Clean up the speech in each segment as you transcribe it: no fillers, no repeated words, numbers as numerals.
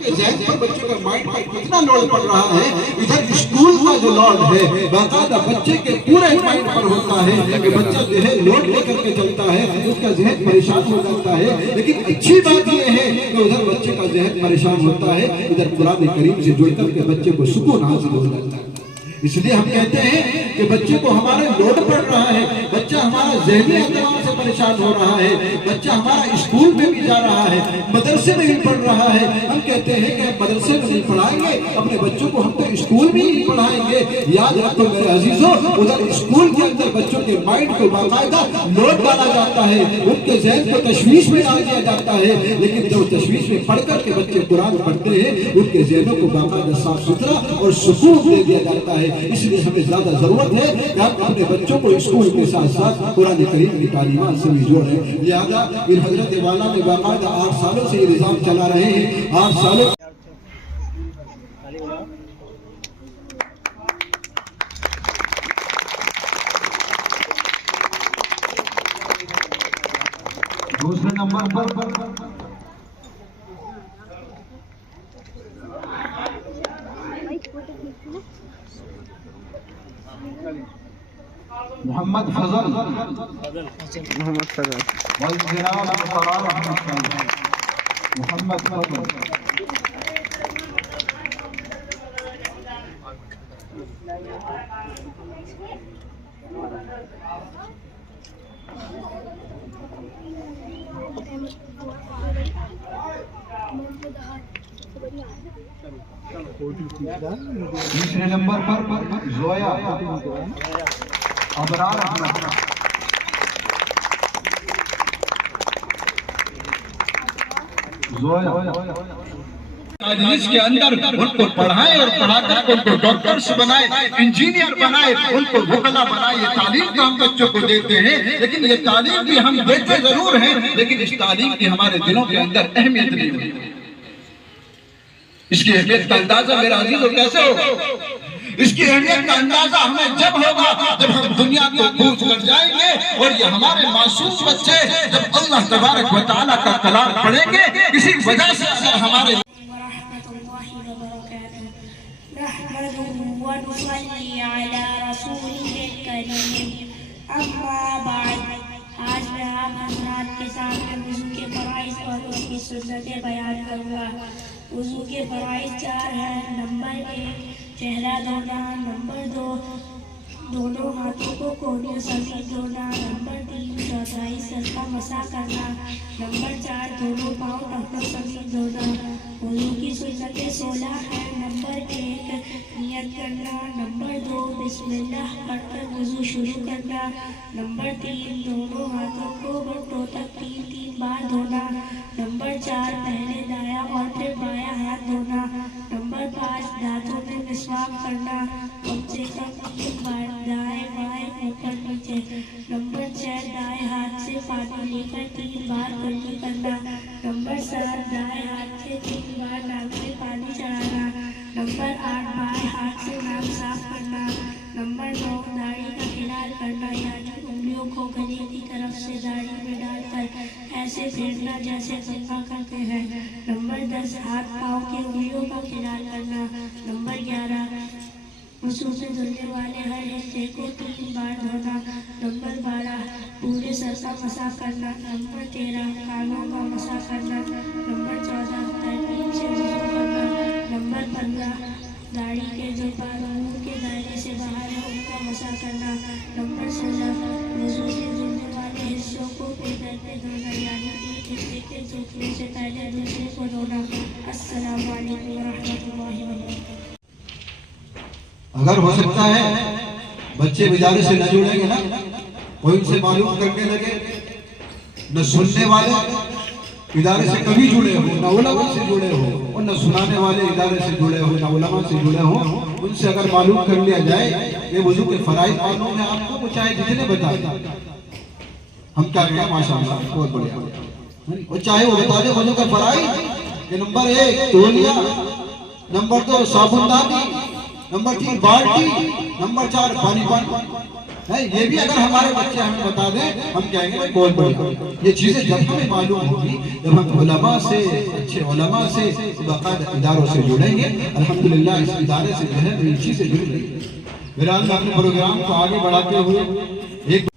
बच्चों का माइंड पर कितना लोड पड़ रहा है। इधर स्कूल का जो लोड है बाकायदा बच्चे के पूरे माइंड पर होता है कि बच्चा जो है लोड लेकर के चलता है, उसका जहन परेशान हो जाता है। लेकिन अच्छी बात यह है कि उधर बच्चे का जहन परेशान होता है, इधर कुरान करीम से जुड़कर के बच्चे को सुकून हासिल हो जाता है। इसलिए हम कहते हैं कि बच्चे को हमारे लोड पड़ रहा है, बच्चा हमारा ज़हनी एतमाम से परेशान हो रहा है, बच्चा हमारा स्कूल में भी जा रहा है, मदरसे में भी पढ़ रहा है। हम कहते हैं कि मदरसे में नहीं पढ़ाएंगे अपने बच्चों को, हम तो स्कूल में ही पढ़ाएंगे। याद रखो मेरे अजीजों, उधर स्कूल के अंदर बच्चों के माइंड को बाकायदा लोड डाला जाता है, उनके जहन को तशवीश में डाल दिया जाता है। लेकिन जब तशवीश में पढ़ करके बच्चे कुरान पढ़ते हैं, उनके जहनों को बाकायदा साफ सुथरा और सुकून दे दिया जाता है। इसलिए हमें ज्यादा जरूरत है कि हम अपने बच्चों को स्कूल के साथ साथ कुरान करीम की तालीमात से भी जोड़ें। लिहाजा इन हजरत वाला में बाकायदा 8 सालों से ये निजाम चला रहे हैं। 8 सालों दूसरे नंबर पर मोहम्मद फजल मोहम्मद फजल तीसरे नंबर पर जोया अबरार के अंदर उनको पढ़ाए और पढ़ाकर उनको डॉक्टर्स बनाए, इंजीनियर बनाए, उनको वकला बनाए। ये तालीम तो हम बच्चों को देते हैं, लेकिन ये तालीम भी हम देते जरूर हैं, लेकिन इस तालीम की हमारे दिलों के अंदर अहमियत नहीं होती। इसकी अहमियत का अंदाजा मेरा अजीजों कैसे होगा? इसकी अहमियत का अंदाजा हमें जब होगा जब हम दुनिया को भूल कर जाएंगे और ये हमारे मासूम बच्चे जब अल्लाह तबारक व तआला का कलाम पढ़ेंगे, किसी वजह से अगर हमारे आज मैं आप हज़रात के सामने वज़ू के फ़राइज़ और उसकी सुन्नतें बयान करूँगा। वज़ू के फ़राइज़ 4 हैं। नंबर 1 चेहरा धोना, नंबर 2 दोनों हाथों को कोहनी समेत धोना, नंबर 3 चौथाई सर का मसा करना, नंबर 4 दोनों पाँव टखनों समेत धोना। वज़ू की सुन्नतें 16 हैं। नंबर 1 नियत करना, नंबर 2 बिस्मिल्लाह पढ़कर वज़ू शुरू करना, नंबर 3 दोनों हाथों को घुटनों तक 3-3 बार धोना, नंबर 4 पहले दायां और फिर बायां हाथ धोना, नंबर 5 दांतों में मिसवाक करना कम से कम 3 बार दाएं बाएं ऊपर नीचे, नंबर 6 दाएं हाथ से पानी लेकर 3 बार कुल्ली करना, नंबर 7 दाएं हाथ से 3 बार नाक में पानी चढ़ाना, नंबर 8 बाएं हाथ से नाक साफ करना, नंबर 9 दाढ़ी का खिलाल करना, यानी उंगलियों को गले की तरफ से दाढ़ी में डालकर ऐसे फेरना जैसे गंगा करते हैं, नंबर 10 हाथ पाँव की उंगलियों का खिलाल करना, नंबर 11 वज़ू में धुलने वाले हर हिस्से को 3 बार धोना, नंबर 12 पूरे सर का मसा करना, नंबर 13 कानों का मसा करना, नंबर 14 तरतीब से वज़ू करना, नंबर 15 दाढ़ी के जो बाल मुंह के दायरे से बाहर है उनका मसा करना, नंबर 16 वज़ू में धुलने वाले हिस्सों को पैदल पे धोना, यानी एक हिस्से के झुकने से पहले दूसरे को धोना। अस्सलामु अलैकुम व रहमतुल्लाहि व बरकातहू। अगर हो सकता है बच्चे बेचारे से न जुड़ेंगे ना, कोई उनसे मालूम करने लगे, न सुनने वाले इदारे से कभी जुड़े हो, न उलमा से जुड़े हो, और न सुनाने वाले इदारे से जुड़े हो, न उलमा से जुड़े हो, उनसे अगर मालूम कर लिया जाए ये वज़ू के फ़राइज़ मालूम है आपको, चाहे जितने बताए हम क्या कहें माशाअल्लाह बहुत बढ़िया, और चाहे वो बता दे वज़ू का फ़राइज़। नंबर 1 तौलिया, नंबर 2 साबुनदानी, नंबर 3 बाल्टी, नंबर 4 पानी, है। ये भी अगर हमारे बच्चे हमें बता दें, हम कहेंगे भाई बहुत बढ़िया। ये चीजें जब हमें मालूम होगी, जब हम उलमा से, अच्छे उलमा से, बाकायदा इदारों से जुड़ेंगे, अल्हम्दुलिल्लाह इस इदारे से जो है ये चीजें जुड़ रही है। मेरा अपने प्रोग्राम को आगे बढ़ाते हुए एक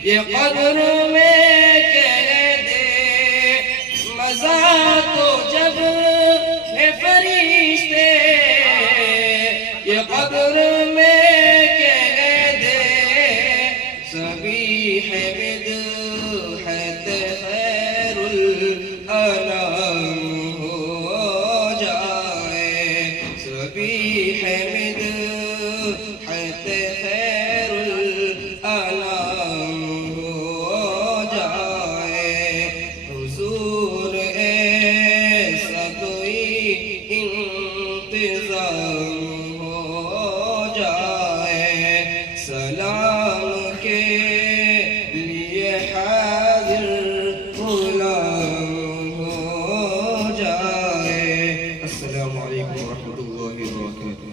ये कब्र में कह दे मज़ा मदहत खैरुल अनाम हो जाए, सभी मदहत खैरुल अनाम हो जाए। हुजूर ऐसा कोई इंतज़ाम हो जाए, सलाम के लिए हाजिर गुलाम हो जाए। अस्सलामु अलैकुम वरहमतुल्लाहि वबरकातुहू।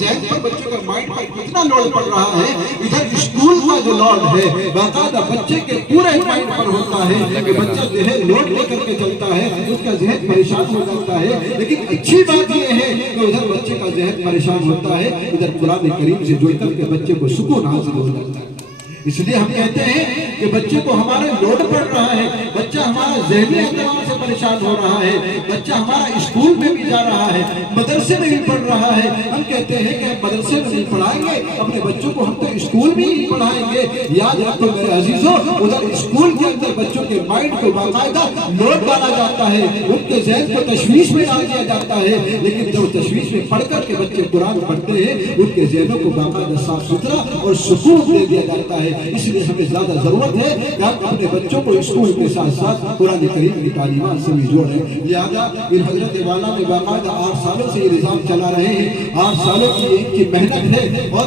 ज़हन पर बच्चों का माइंड पर कितना लोड पड़ रहा है। इधर स्कूल का जो लोड है बाकायदा बच्चे के पूरे माइंड पर होता है कि बच्चा जो है लोड लेकर के चलता है, उसका ज़हन परेशान हो जाता है। लेकिन अच्छी बात यह है कि उधर बच्चे का ज़हन परेशान होता है, इधर कुरान करीम से जुड़कर के बच्चे को सुकून हासिल हो जाता है। इसलिए हम कहते हैं कि बच्चे को हमारे लोड पड़ रहा है, बच्चा हमारा ज़हनी एतबार से परेशान हो रहा है, बच्चा हमारा स्कूल में भी जा रहा है, मदरसे में भी पढ़ रहा है। हम कहते हैं कि मदरसे में नहीं पढ़ाएंगे अपने बच्चों को, हम तो स्कूल में ही पढ़ाएंगे। याद रखो मेरे अजीजों, उधर स्कूल के अंदर बच्चों के माइंड को बाकायदा लोड डाला जाता है, उनके ज़हन को तशवीश में डाल दिया जाता है। लेकिन जब तशवीश में पढ़ कर के बच्चे कुरान पढ़ते हैं, उनके ज़हनों को बाकायदा साफ सुथरा और सुकून दे दिया जाता है। इसलिए हमें ज्यादा जरूरत है कि हम अपने बच्चों को स्कूल के साथ साथ कुरान करीम की तालीमात से भी जोड़ें। लिहाजा इन हजरत वाला में बाकायदा 8 सालों से ये निज़ाम चला रहे हैं, 8 सालों की इनकी मेहनत है। और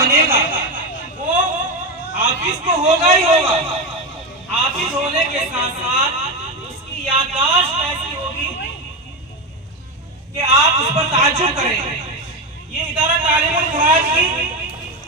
बनेगा वो हाफिज तो होगा ही होगा। हाफिज होने के साथ साथ उसकी याददाश्त ऐसी होगी कि आप उस पर ताज्जुब करेंगे।